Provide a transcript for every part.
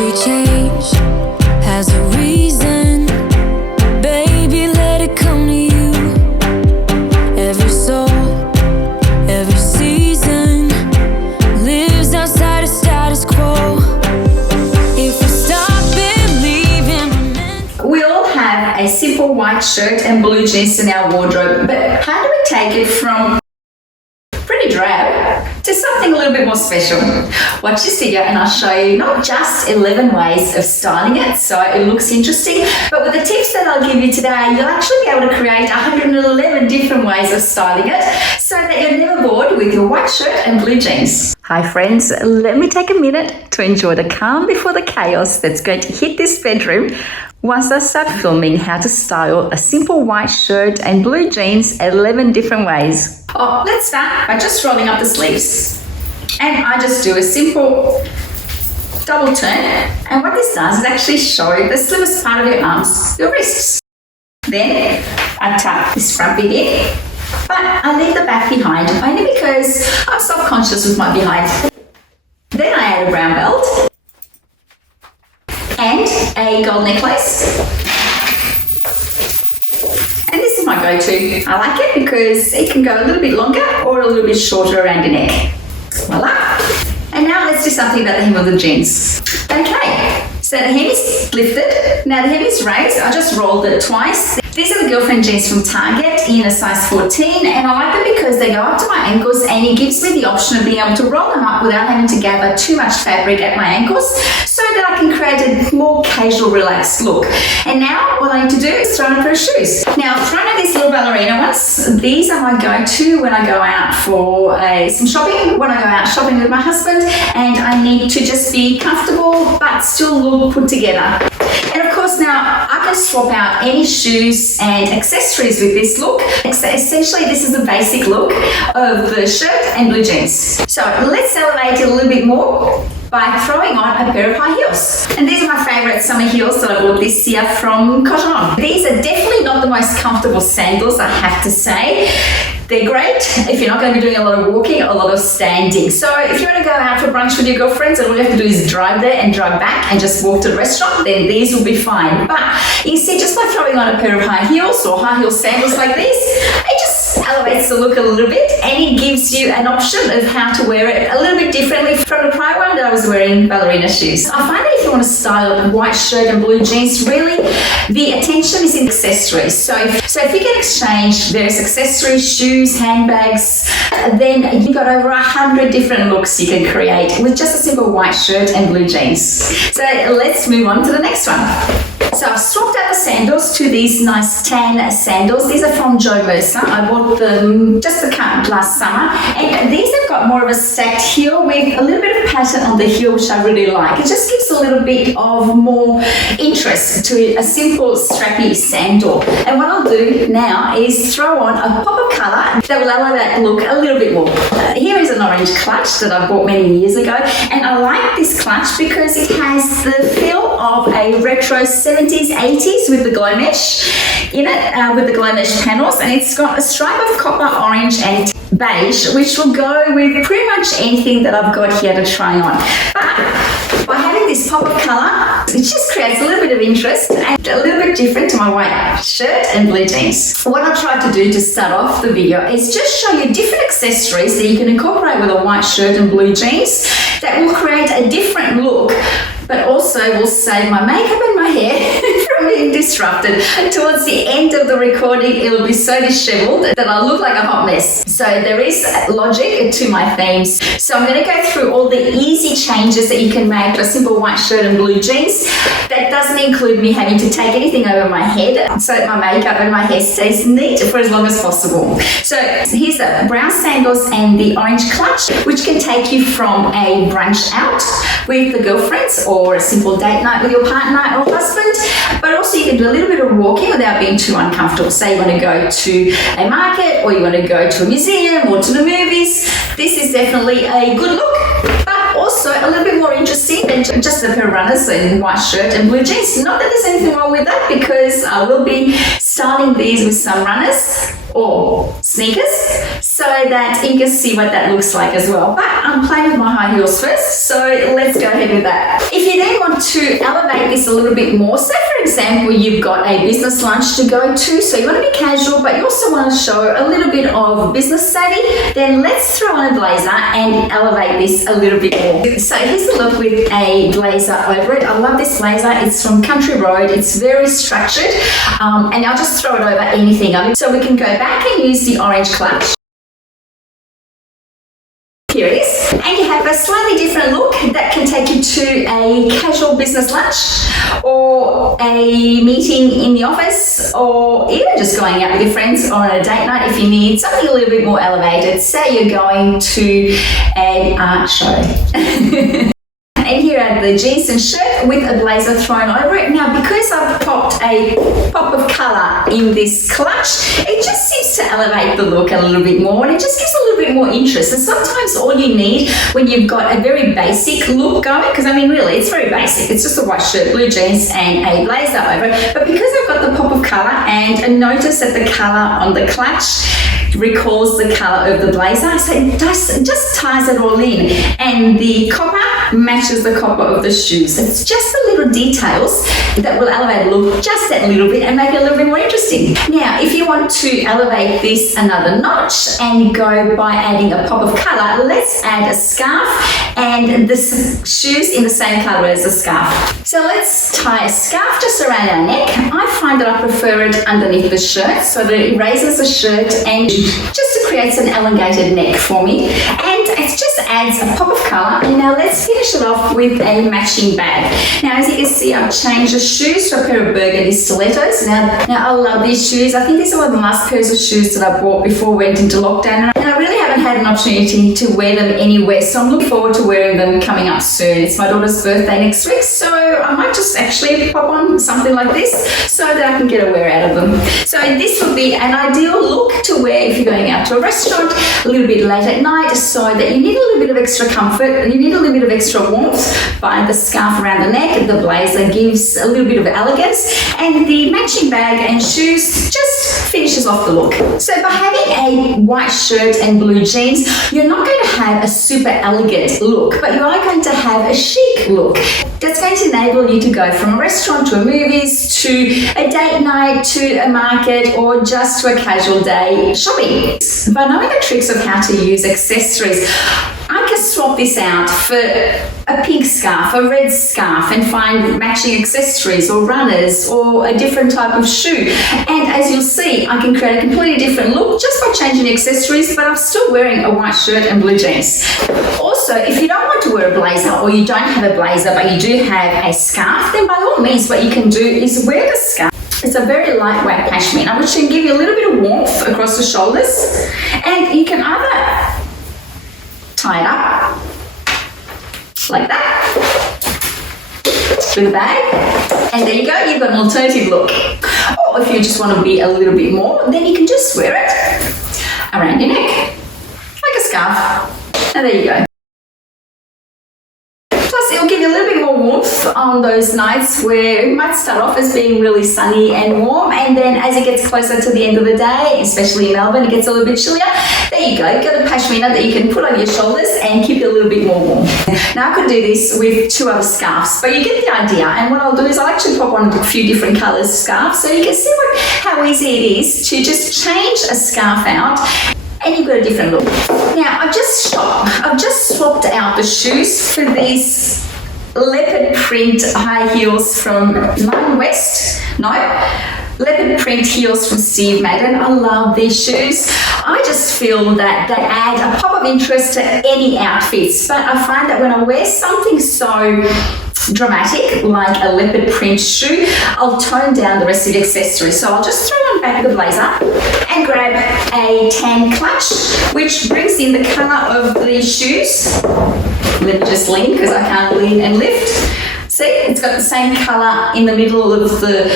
Every change has a reason. Baby, let it come to you. Every soul, every season lives outside of status quo. If we stop believing, we all have a simple white shirt and blue jeans in our wardrobe, but how do we take it from pretty drab to something a little bit more special? Watch this video and I'll show you not just 11 ways of styling it so it looks interesting, but with the tips that I'll give you today, you'll actually be able to create 111 different ways of styling it so that you're never bored with your white shirt and blue jeans. Hi friends, let me take a minute to enjoy the calm before the chaos that's going to hit this bedroom once I start filming how to style a simple white shirt and blue jeans 11 different ways. Let's start by just rolling up the sleeves. And I just do a simple double turn. And what this does is actually show the slimmest part of your arms, your wrists. Then I tuck this front bit in, but I leave the back behind only because I'm self-conscious with my behind. Then I add a brown belt and a gold necklace. And this is my go-to. I like it because it can go a little bit longer or a little bit shorter around your neck. Voila. And now let's do something about the hem of the jeans. Okay, so the hem is lifted. Now the hem is raised. I just rolled it twice. These are the girlfriend jeans from Target in a size 14, and I like them because they go up to my ankles and it gives me the option of being able to roll them up without having to gather too much fabric at my ankles so that I can create a more casual, relaxed look. And now what I need to do is throw on a pair of shoes. Now, throwing on these little ballerina ones, these are my go-to when I go out for some shopping, when I go out shopping with my husband and I need to just be comfortable but still look put together. And of course now I can swap out any shoes and accessories with this look. Essentially this is the basic look of the shirt and blue jeans. So let's elevate it a little bit more by throwing on a pair of high heels. And these are my favorite summer heels that I bought this year from Cotton. These are definitely not the most comfortable sandals, I have to say. They're great if you're not going to be doing a lot of walking, a lot of standing. So if you want to go out for brunch with your girlfriends and all you have to do is drive there and drive back and just walk to the restaurant, then these will be fine. But you see, just by throwing on a pair of high heels or high heel sandals like this, it just elevates the look a little bit and it gives you an option of how to wear it a little bit differently from the prior one that I was wearing ballerina shoes. I find that if you want to style a white shirt and blue jeans, really the attention is in accessories. So if you can exchange various accessories, shoes, handbags, then you've got over 100 different looks you can create with just a simple white shirt and blue jeans. So let's move on to the next one. So I've swapped out the sandals to these nice tan sandals. These are from Joe Mercer. I bought them just a couple last summer. And these have got more of a stacked heel with a little bit of pattern on the heel, which I really like. It just gives a little bit of more interest to a simple strappy sandal. And what I'll do now is throw on a pop of colour that will allow that look a little bit more. Here is an orange clutch that I bought many years ago. And I like this clutch because it has the feel of a retro 70s, 80s with the glow mesh in it, with the glow mesh panels, and it's got a stripe of copper, orange and beige, which will go with pretty much anything that I've got here to try on. But by having this pop of colour, it just creates a little bit of interest and a little bit different to my white shirt and blue jeans. What I tried to do to start off the video is just show you different accessories that you can incorporate with a white shirt and blue jeans that will create a different look, but also will save my makeup and my hair from being disrupted. Towards the end of the recording, it'll be so disheveled that I'll look like a hot mess. So there is logic to my themes. So I'm going to go through all the easy changes that you can make to a simple white shirt and blue jeans. That doesn't include me having to take anything over my head so that my makeup and my hair stays neat for as long as possible. So here's the brown sandals and the orange clutch, which can take you from a brunch out with the girlfriends or a simple date night with your partner or husband, but also you can do a little bit of walking without being too uncomfortable. Say you want to go to a market or you want to go to a museum or to the movies. This is definitely a good look, but also a little bit more interesting than just a pair of runners in white shirt and blue jeans. Not that there's anything wrong with that, because I will be styling these with some runners or sneakers, so that you can see what that looks like as well. But I'm playing with my high heels first, so let's go ahead with that. If you then want to elevate this a little bit more, so for example, you've got a business lunch to go to, so you want to be casual, but you also want to show a little bit of business savvy, then let's throw on a blazer and elevate this a little bit more. So here's the look with a blazer over it. I love this blazer. It's from Country Road. It's very structured, and I'll just throw it over anything. So we can go back and use the orange clutch. Here it is. And you have a slightly different look that can take you to a casual business lunch or a meeting in the office, or even just going out with your friends or on a date night if you need something a little bit more elevated. Say you're going to an art show. And here are the jeans and shirt with a blazer thrown over it. Now, because I've popped a pop of colour in this clutch, it just seems to elevate the look a little bit more, and it just gives a little bit more interest. And sometimes all you need when you've got a very basic look going, because I mean really it's very basic, it's just a white shirt, blue jeans and a blazer over it, but because I've got the pop of colour, and notice that the colour on the clutch recalls the colour of the blazer, so it just ties it all in, and the copper matches the copper of the shoes. It's just the little details that will elevate the look just that little bit and make it a little bit more interesting. Now, if you want to elevate this another notch and go by adding a pop of colour, let's add a scarf and the shoes in the same colour as the scarf. So let's tie a scarf just around our neck. I find that I prefer it underneath the shirt so that it raises the shirt and just creates an elongated neck for me, and it just adds a pop of colour. And now let's finish it off with a matching bag. Now, as you can see, I've changed the shoes to a pair of burgundy stilettos. Now I love these shoes. I think these are one of the last pairs of shoes that I bought before we went into lockdown, and I really haven't had an opportunity to wear them anywhere, so I'm looking forward to wearing them coming up soon. It's my daughter's birthday next week, so I might just actually pop on something like this so that I can get a wear out of them. So this would be an ideal look to wear if you're going out to a restaurant a little bit late at night, so that you need a little bit of extra comfort and you need a little bit of extra warmth by the scarf around the neck. The blazer gives a little bit of elegance, and the matching bag and shoes just finishes off the look. So by having a white shirt and blue jeans, you're not going to have a super elegant look, but you are going to have a chic look that's going to enable you to go from a restaurant to a movies to a date night to a market or just to a casual day shopping. By knowing the tricks of how to use accessories, I can swap this out for a pink scarf, a red scarf, and find matching accessories or runners or a different type of shoe. And as you'll see, I can create a completely different look just by changing accessories, but I'm still wearing a white shirt and blue jeans. Also, if you don't want to wear a blazer, or you don't have a blazer but you do have a scarf, then by all means what you can do is wear the scarf. It's a very lightweight pashmina, which can give you a little bit of warmth across the shoulders, and you can either tie it up like that with a bag, and there you go, you've got an alternative look. Or if you just want to be a little bit more, then you can just wear it around your neck like a scarf, and there you go. Plus, it'll give you a little bit more warmth on those nights where it might start off as being really sunny and warm, and then as it gets closer to the end of the day, especially in Melbourne, it gets a little bit chillier. There you go, you've got a pashmina that you can put on your shoulders and keep you a little bit more warm. Now I could do this with two other scarves, but you get the idea. And what I'll do is I'll actually pop on a few different colours scarves so you can see how easy it is to just change a scarf out, and you've got a different look. Now I've just swapped out the shoes for these leopard print high heels from leopard print heels from Steve Madden. I love these shoes. I just feel that they add a pop of interest to any outfits, but I find that when I wear something so dramatic like a leopard print shoe, I'll tone down the rest of the accessories. So I'll just throw on back the blazer and grab a tan clutch, which brings in the colour of the shoes. Let me just lean because I can't lean and lift. See, it's got the same colour in the middle of the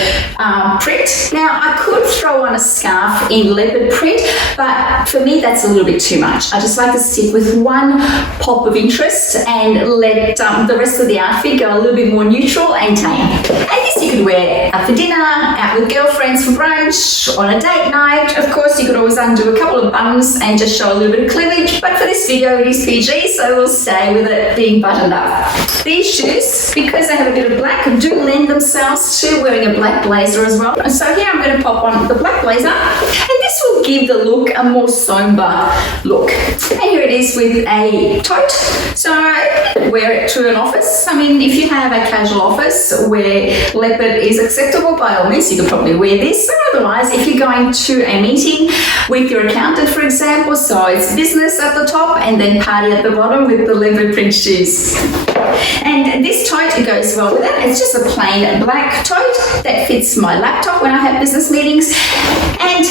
print. Now, I could throw on a scarf in leopard print, but for me, that's a little bit too much. I just like to stick with one pop of interest and let the rest of the outfit go a little bit more neutral and tame. And this you could wear out for dinner, out with girlfriends for brunch, on a date night. Of course, you could always undo a couple of buttons and just show a little bit of cleavage, but for this video, it is PG, so we'll stay with it being buttoned up. These shoes, because they have a bit of black, do lend themselves to wearing a black blazer as well. So here I'm going to pop on the black blazer, and this will give the look a more somber look. And here it is with a tote. So you could wear it to an office. I mean, if you have a casual office where leopard is acceptable, by all means, you could probably wear this. Otherwise, if you're going to a meeting with your accountant, for example, so it's business at the top and then party at the bottom with the leopard print shoes. And this tote goes well with it. It's just a plain black tote that fits my laptop when I have business meetings. And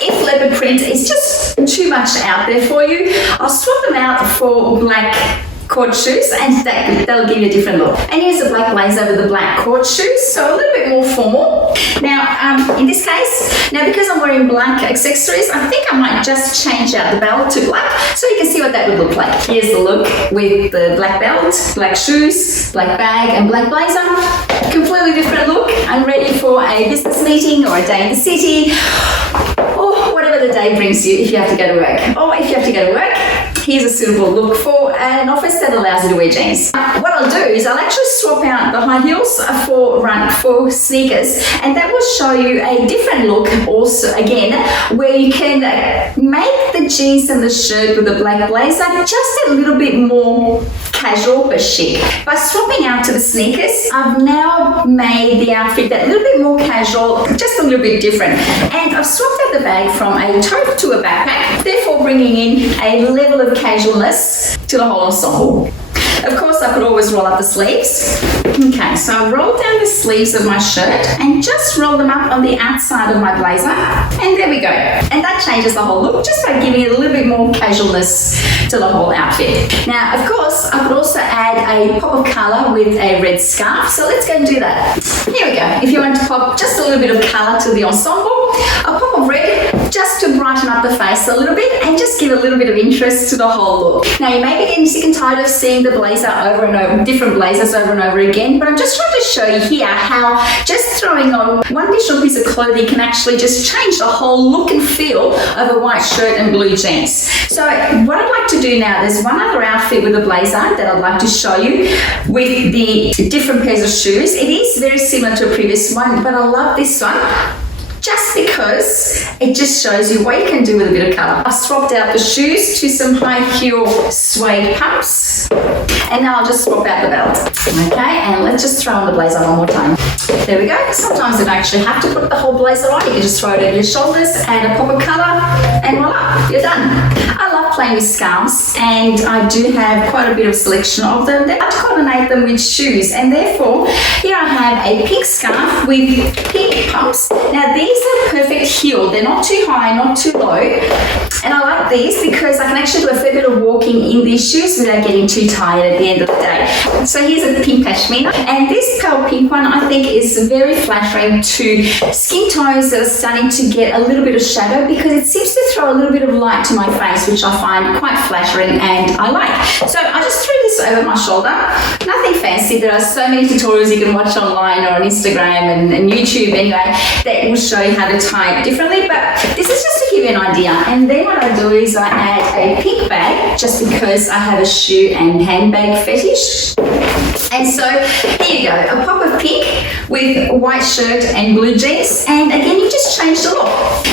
if leopard print is just too much out there for you, I'll swap them out for black cord shoes, and they'll give you a different look. And here's the black blazer with the black cord shoes, so a little bit more formal. Now, in this case, now because I'm wearing black accessories, I think I might just change out the belt to black so you can see what that would look like. Here's the look with the black belt, black shoes, black bag, and black blazer. Completely different look. I'm ready for a business meeting or a day in the city, or whatever the day brings you if you have to go to work. Or if you have to go to work, here's a suitable look for an office that allows you to wear jeans. What I'll do is I'll actually swap out the high heels for sneakers, and that will show you a different look also again, where you can make the jeans and the shirt with the black blazer just a little bit more casual but chic. By swapping out to the sneakers, I've now made the outfit that little bit more casual, just a little bit different. And I've swapped out the bag from a tote to a backpack, therefore bringing in a level of casualness to the whole ensemble. Of course, I could always roll up the sleeves. Okay, so I rolled down the sleeves of my shirt and just roll them up on the outside of my blazer. And there we go. And that changes the whole look just by giving it a little bit more casualness to the whole outfit. Now, of course, I could also add a pop of colour with a red scarf. So let's go and do that. Here we go. If you want to pop just a little bit of colour to the ensemble, a pop of red just to brighten up the face a little bit and just give a little bit of interest to the whole look. Now, you may be getting sick and tired of seeing the blazer over and over, different blazers over and over again, but I'm just trying to show you here how just throwing on one additional piece of clothing can actually just change the whole look and feel of a white shirt and blue jeans. So what I'd like to do now, there's one other outfit with a blazer that I'd like to show you with the different pairs of shoes. It is very similar to a previous one, but I love this one just because it just shows you what you can do with a bit of colour. I've swapped out the shoes to some high heel suede pumps, and now I'll just swap out the belt. Okay, and let's just throw on the blazer one more time. There we go. Sometimes you don't actually have to put the whole blazer on. You can just throw it over your shoulders and a pop of colour, and voila, you're done. I love playing with scarves, and I do have quite a bit of selection of them. I like to coordinate them with shoes, and therefore here I have a pink scarf with pink pumps. Now these are perfect heel. They're not too high, not too low, and I like these because I can actually do a fair bit of walking in these shoes without getting too tired at the end of the day. So here's a pink pashmina, and this pale pink one I think is very flattering to skin tones that are starting to get a little bit of shadow, because it seems to throw a little bit of light to my face, which I find quite flattering and I like. So I just threw this over my shoulder. Nothing fancy. There are so many tutorials you can watch online or on Instagram and YouTube anyway that will show you how to tie it differently, but this is just to give you an idea. And then what I do is I add a pink bag just because I have a shoe and handbag fetish. And so here you go, a pop of pink with white shirt and blue jeans, and again you just change the look.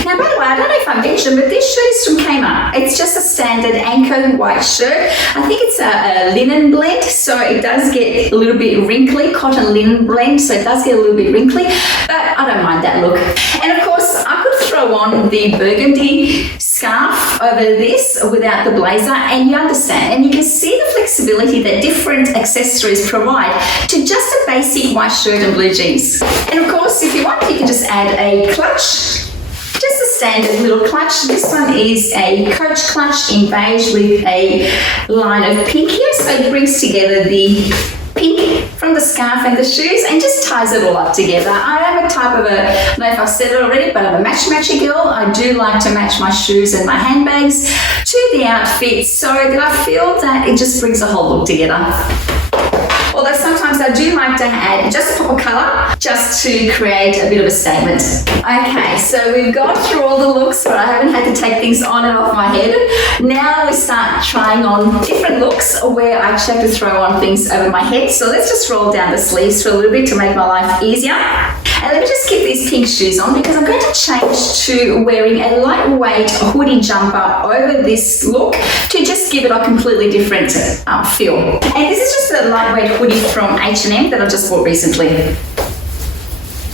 Now, by the way, I don't know if I mentioned, but this shirt is from Kmart. It's just a standard anchor white shirt. I think it's a linen blend, so it does get a little bit wrinkly, cotton linen blend, so it does get a little bit wrinkly, but I don't mind that look. And of course, I could throw on the burgundy scarf over this without the blazer, and you understand, and you can see the flexibility that different accessories provide to just a basic white shirt and blue jeans. And of course, if you want, you can just add a clutch. Just a standard little clutch. This one is a Coach clutch in beige with a line of pink here, so it brings together the pink from from the scarf and the shoes and just ties it all up together. I am a type of I don't know if I've said it already, but I'm a matchy girl. I do like to match my shoes and my handbags to the outfit so that I feel that it just brings the whole look together. Although sometimes I do like to add just a pop of colour just to create a bit of a statement. Okay, so we've gone through all the looks where I haven't had to take things on and off my head. Now we start trying on different looks where I actually have to throw on things over my head. So let's just roll down the sleeves for a little bit to make my life easier. And let me just keep these pink shoes on because I'm going to change to wearing a lightweight hoodie jumper over this look to just give it a completely different feel. And this is just a lightweight hoodie from H&M that I just bought recently.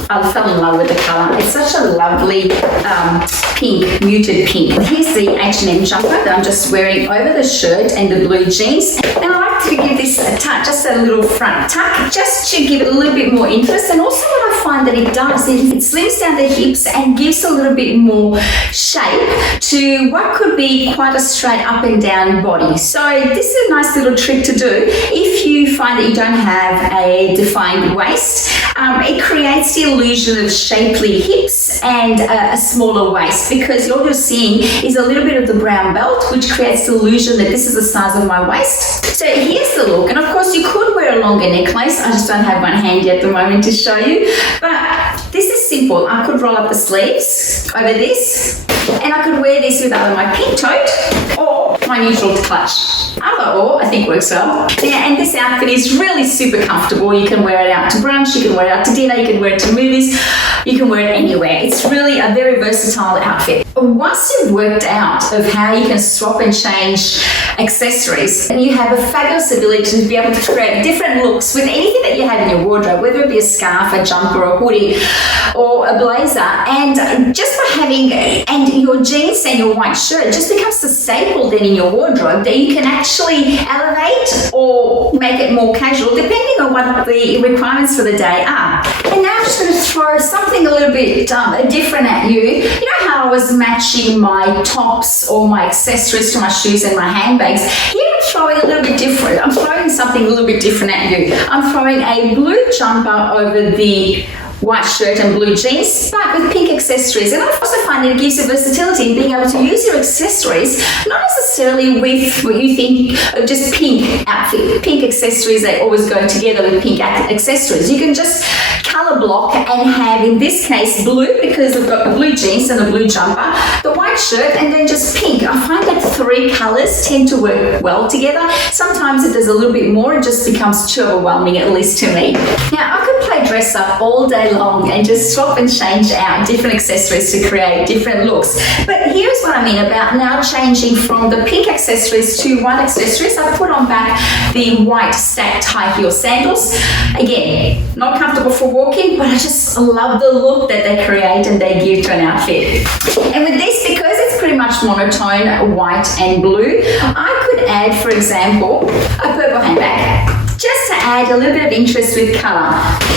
I fell in love with the colour. It's such a lovely pink, muted pink. Here's the H&M jumper that I'm just wearing over the shirt and the blue jeans. And I like to give this a tuck, just a little front tuck, just to give it a little bit more interest. And also what I find that it does is it slims down the hips and gives a little bit more shape to what could be quite a straight up and down body. So this is a nice little trick to do if you find that you don't have a defined waist. It creates the illusion of shapely hips and a smaller waist because all you're seeing is a little bit of the brown belt, which creates the illusion that this is the size of my waist. So here's the look, and of course you could wear a longer necklace. I just don't have one handy at the moment to show you, but this is simple. I could roll up the sleeves over this, and I could wear this with either my pink tote or my neutral clutch. Either or, I think works well. Yeah, and this outfit is really super comfortable. You can wear it out to brunch, you can wear it out to dinner, you can wear it to movies, you can wear it anywhere. It's really a very versatile outfit. Once you've worked out of how you can swap and change accessories, and you have a fabulous ability to be able to create different looks with anything that you have in your wardrobe, whether it be a scarf, a jumper, a hoodie, or a blazer, and just by having, and your jeans and your white shirt just becomes a staple then in your wardrobe that you can actually elevate or make it more casual depending on what the requirements for the day are. And now I'm just going to throw something a little bit different at you. You know how I was matching my tops or my accessories to my shoes and my handbags? Here I'm throwing a little bit different. I'm throwing something a little bit different at you. I'm throwing a blue jumper over the white shirt and blue jeans, but with pink accessories. And I also find that it gives you versatility in being able to use your accessories, not necessarily with what you think of just pink outfit. Pink accessories, they always go together with pink accessories. You can just color block and have, in this case, blue, because I've got the blue jeans and the blue jumper, the white shirt, and then just pink. I find that three colors tend to work well together. Sometimes it does a little bit more, it just becomes too overwhelming, at least to me. Now, I could play dress up all day long and just swap and change out different accessories to create different looks. But here's what I mean about now changing from the pink accessories to white accessories. I put on back the white stacked high heel sandals. Again, not comfortable for walking, but I just love the look that they create and they give to an outfit. And with this, because it's pretty much monotone, white and blue, I could add, for example, a purple handbag, just to add a little bit of interest with colour.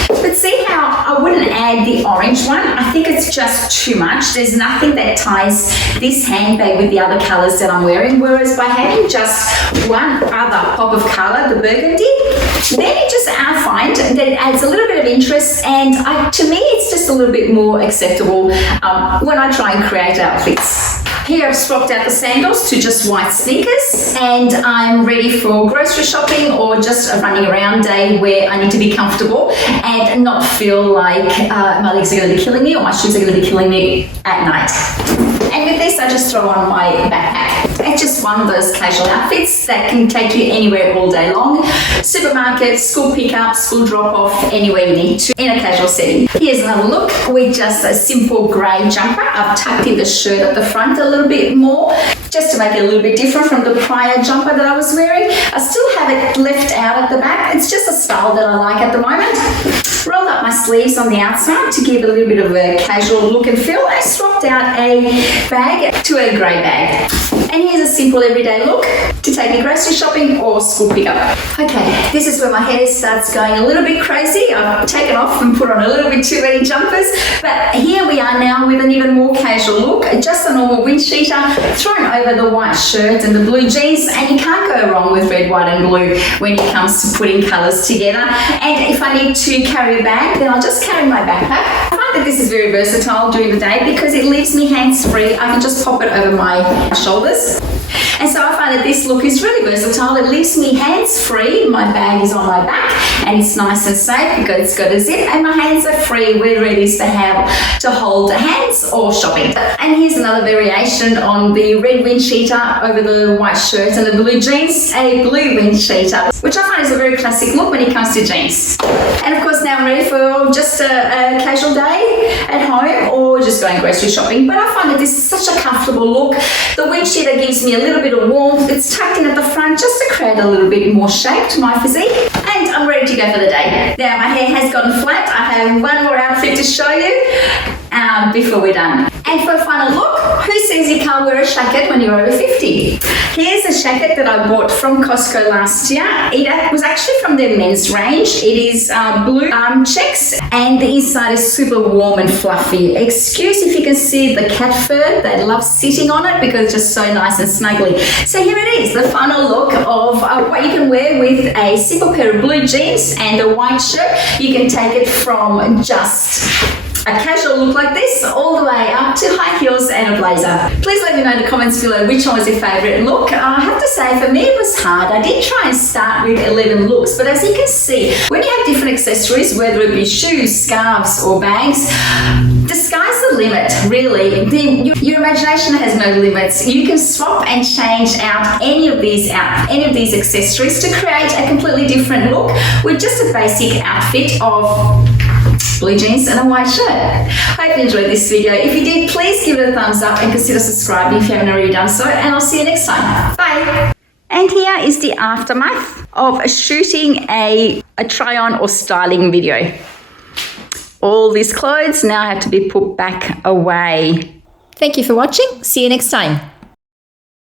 But see how I wouldn't add the orange one? I think it's just too much. There's nothing that ties this handbag with the other colours that I'm wearing, whereas by having just one other pop of colour, the burgundy, then it just, I find that it adds a little bit of interest, and to me it's just a little bit more acceptable when I try and create outfits. Here I've swapped out the sandals to just white sneakers, and I'm ready for grocery shopping or just a running around day where I need to be comfortable and not feel like my legs are going to be killing me or my shoes are going to be killing me at night. And with this, I just throw on my backpack. It's just one of those casual outfits that can take you anywhere all day long. Supermarket, school pickup, school drop-off, anywhere you need to in a casual setting. Here's another look with just a simple grey jumper. I've tucked in the shirt at the front a little bit more, just to make it a little bit different from the prior jumper that I was wearing. I still have it left out at the back. It's just a style that I like at the moment. Rolled up my sleeves on the outside to give it a little bit of a casual look and feel. I swapped out a bag to a grey bag. And here's a simple everyday look to take me grocery shopping or school pickup. Okay, this is where my hair starts going a little bit crazy. I've taken off and put on a little bit too many jumpers, but here we are now with an even more casual look. Just a normal wind cheater thrown over the white shirt and the blue jeans, and you can't go wrong with red, white and blue when it comes to putting colours together. And if I need to carry a bag, then I'll just carry my backpack. I find that this is very versatile during the day because it leaves me hands-free. I can just pop it over my shoulders. And so I find that this look is really versatile. It leaves me hands-free. My bag is on my back and it's nice and safe because it's got a zip and my hands are free, whether it is to hold hands or shopping. And here's another variation on the red wind cheater over the white shirt and the blue jeans, a blue wind cheater, which I find is a very classic look when it comes to jeans. And of course now I'm ready for just a casual day at home or just going grocery shopping. But I find that this is such a comfortable look. The wind cheater gives me a little bit of warmth. It's tucked in at the front just to create a little bit more shape to my physique. And I'm ready to go for the day. Now my hair has gone flat. I have one more outfit to show you before we're done. And for a final look, who says you can't wear a jacket when you're over 50? Here's a jacket that I bought from Costco last year. It was actually from their men's range. It is blue arm checks and the inside is super warm and fluffy. Excuse if you can see the cat fur. They love sitting on it because it's just so nice and snuggly. So here it is, the final look of what you can wear with a simple pair of blue jeans and a white shirt. You can take it from just a casual look like this all the way up to high heels and a blazer. Please let me know in the comments below which one was your favourite look. I have to say for me it was hard. I did try and start with 11 looks, but as you can see, when you have different accessories, whether it be shoes, scarves or bags, the sky's the limit, really. Your imagination has no limits. You can swap and change out any of these accessories to create a completely different look with just a basic outfit of blue jeans and a white shirt. Hope you enjoyed this video. If you did, please give it a thumbs up and consider subscribing if you haven't already done so, and I'll see you next time. Bye. And here is the aftermath of shooting a try-on or styling video. All these clothes now have to be put back away. Thank you for watching. See you next time.